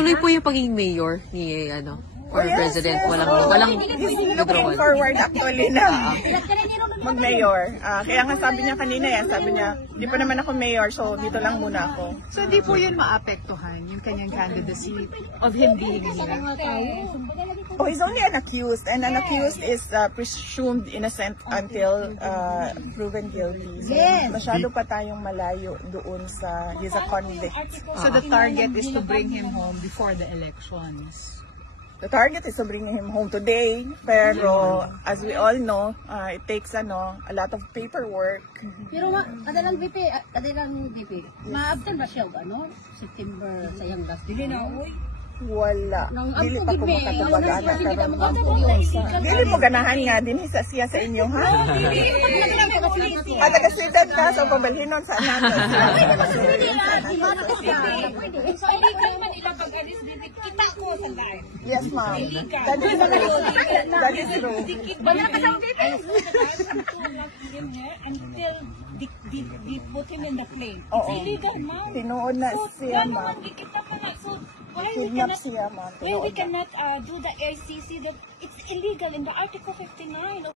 tuloy po yung pagiging mayor ni or president. Walang looking withdrawal. forward actually na mag-mayor. Kaya nga sabi niya kanina sabi niya, hindi pa naman ako mayor, so dito lang muna ako. So di po yun maapektuhan, yung kanyang candidacy of him being here? Oh, he's only an accused, and an accused is presumed innocent until proven guilty. So, masyado pa tayong malayo doon sa he's a convict. So the target is to bring him home before the elections? The target is to bring him home today, pero as we all know, it takes a lot of paperwork. Pero kadalang VP, ma-absent ba siya September sa iyang last? Dili na, uy. Wala. Dili pa kumakatubagana karon. Dili Dili mo ganahan nga din siya sa inyo, ha? At taga-sidad ka, so pabalhinon sa nato. Yes, ma'am. That is true. Until they put him in the plane. It's Oo. illegal now. Tinuod na siya, ma'am. So why we Kidnap cannot, siya, ma'am. why we Tinuod na. cannot do the ACC that it's illegal in the Article 59 of